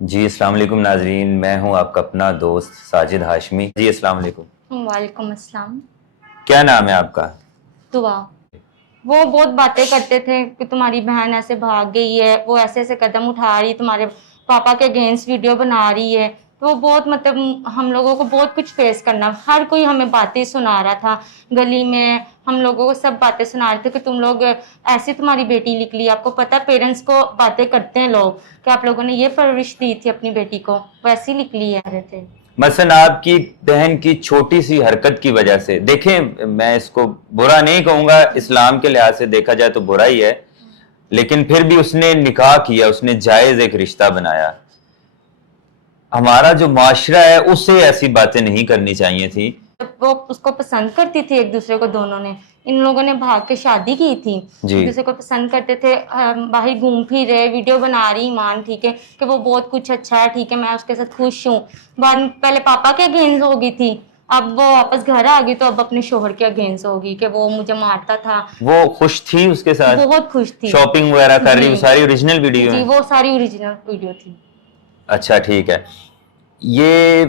जी अस्सलाम वालेकुम नाजरीन, मैं हूं आपका अपना दोस्त साजिद हाशमी। जी अस्सलाम वालेकुम। वालेकुम अस्सलाम। क्या नाम है आपका? दुआ। वो बहुत बातें करते थे कि तुम्हारी बहन ऐसे भाग गई है, वो ऐसे ऐसे कदम उठा रही, तुम्हारे पापा के अगेंस्ट वीडियो बना रही है। तो वो बहुत मतलब हम लोगों को बहुत कुछ फेस करना, हर कोई हमें बातें सुना रहा था। गली में हम लोगों को सब बातें सुना रहे थे कि तुम लोग ऐसे तुम्हारी बेटी निकली। आपको पता, पेरेंट्स को बातें करते हैं लोग कि आप लोगों ने ये परवरिश दी थी अपनी बेटी को, वैसी निकली है रहे थे। मसलन आपकी बहन की छोटी सी हरकत की वजह से, देखें मैं इसको बुरा नहीं कहूंगा, इस्लाम के लिहाज से देखा जाए तो बुरा ही है, लेकिन फिर भी उसने निकाह किया, उसने जायज एक रिश्ता बनाया। हमारा जो माशरा है उसे ऐसी बातें नहीं करनी चाहिए थी। वो उसको पसंद करती थी एक दूसरे को, दोनों ने, इन लोगों ने भाग के शादी की थी। जी। एक दूसरे को पसंद करते थे, बाहर घूम फिर रहे, वीडियो बना रही ईमान, ठीक है कि वो बहुत कुछ अच्छा है, ठीक है मैं उसके साथ खुश हूँ। बाद में पहले पापा के अगेंस्ट हो गई थी, अब वो वापस घर आ गई तो अब अपने शोहर के अगेंस्ट होगी कि वो मुझे मारता था। वो खुश थी उसके साथ? बहुत खुश थी। शॉपिंग वगैरह कर रही? वो जी सारी ओरिजिनल वीडियो जी, है? वो सारी ओरिजिनल वीडियो थी। अच्छा ठीक है। ये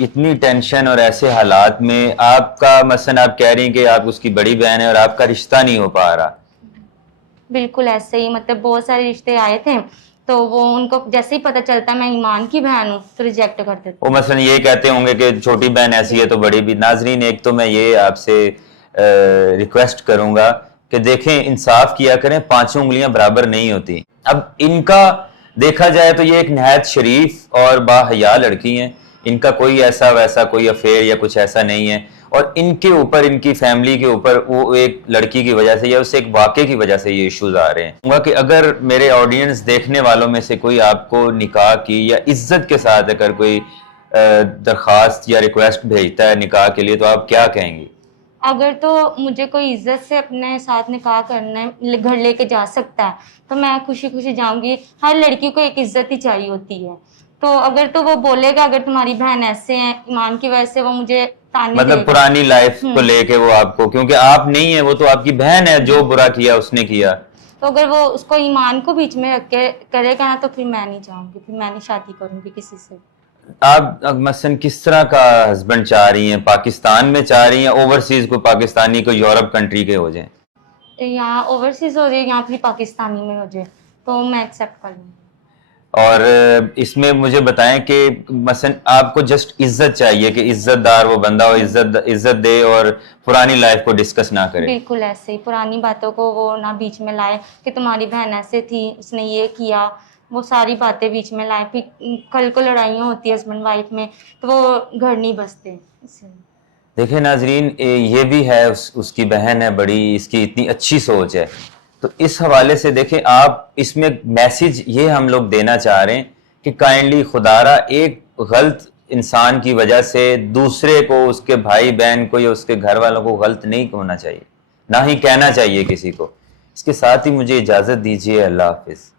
इतनी टेंशन और ऐसे हालात में आपका मसलन, आप कह रही हैं कि आप उसकी बड़ी बहन है और आपका रिश्ता नहीं हो पा रहा। बिल्कुल ऐसे ही, मतलब बहुत सारे रिश्ते आए थे तो वो उनको जैसे ही पता चलता मैं ईमान की बहन हूँ तो रिजेक्ट कर देते वो हैं। मसलन ये कहते होंगे कि छोटी बहन ऐसी है तो बड़ी भी। नाजरीन, एक तो मैं ये आपसे रिक्वेस्ट करूंगा कि देखें, इंसाफ किया करें, पांचों उंगलियां बराबर नहीं होती। अब इनका देखा जाए तो ये एक नहायत शरीफ और बाहया लड़की हैं, इनका कोई ऐसा वैसा कोई अफेयर या कुछ ऐसा नहीं है, और इनके ऊपर, इनकी फैमिली के ऊपर वो एक लड़की की वजह से या उससे एक वाक़े की वजह से ये इश्यूज आ रहे हैं। कि अगर मेरे ऑडियंस देखने वालों में से कोई आपको निकाह की या इज्जत के साथ अगर कोई दरख्वास्त या रिक्वेस्ट भेजता है निकाह के लिए, तो आप क्या कहेंगी? अगर तो मुझे कोई इज्जत से अपने साथ निकाह करना है, घर लेके जा सकता है तो मैं खुशी खुशी जाऊंगी। हर लड़की को एक इज्जत ही चाहिए होती है। तो अगर तो वो बोलेगा अगर तुम्हारी बहन ऐसे है ईमान की वजह से वो मुझे ताने मतलब देगा। पुरानी लाइफ को लेके वो आपको, क्योंकि आप नहीं है, वो तो आपकी बहन है, जो बुरा किया उसने किया। तो अगर वो उसको ईमान को बीच में रख के करेगा ना तो फिर मैं नहीं जाऊंगी, फिर मैं नहीं शादी करूंगी किसी से। आप मसलन किस तरह का हस्बैंड चाह रही हैं? पाकिस्तान में चाह रही हैं, ओवरसीज को पाकिस्तानी को यूरोप कंट्री के हो जाए? यहाँ ओवरसीज हो जाए, यहाँ फिर पाकिस्तानी में हो जाए तो मैं एक्सेप्ट कर लूँगी। और इसमें मुझे बताएं कि मसलन आपको जस्ट इज्जत चाहिए कि इज्जतदार वो बंदा हो, इज्जत इज्जत दे और पुरानी लाइफ को डिस्कस ना करे। बिल्कुल ऐसे ही, पुरानी बातों को वो ना बीच में लाए कि तुम्हारी बहन ऐसे थी, उसने ये किया, वो सारी बातें बीच में लाए, फिर कल को लड़ाइयाँ होती है हस्बैंड वाइफ में तो वो घर नहीं बसते इसलिए। देखिए नाजरीन, ये भी है, उसकी बहन है बड़ी, इसकी इतनी अच्छी सोच है, तो इस हवाले से देखें आप, इसमें मैसेज ये हम लोग देना चाह रहे हैं कि काइंडली खुदारा, एक गलत इंसान की वजह से दूसरे को, उसके भाई बहन को या उसके घर वालों को गलत नहीं होना चाहिए, ना ही कहना चाहिए किसी को। इसके साथ ही मुझे इजाज़त दीजिए। अल्लाह हाफिज़।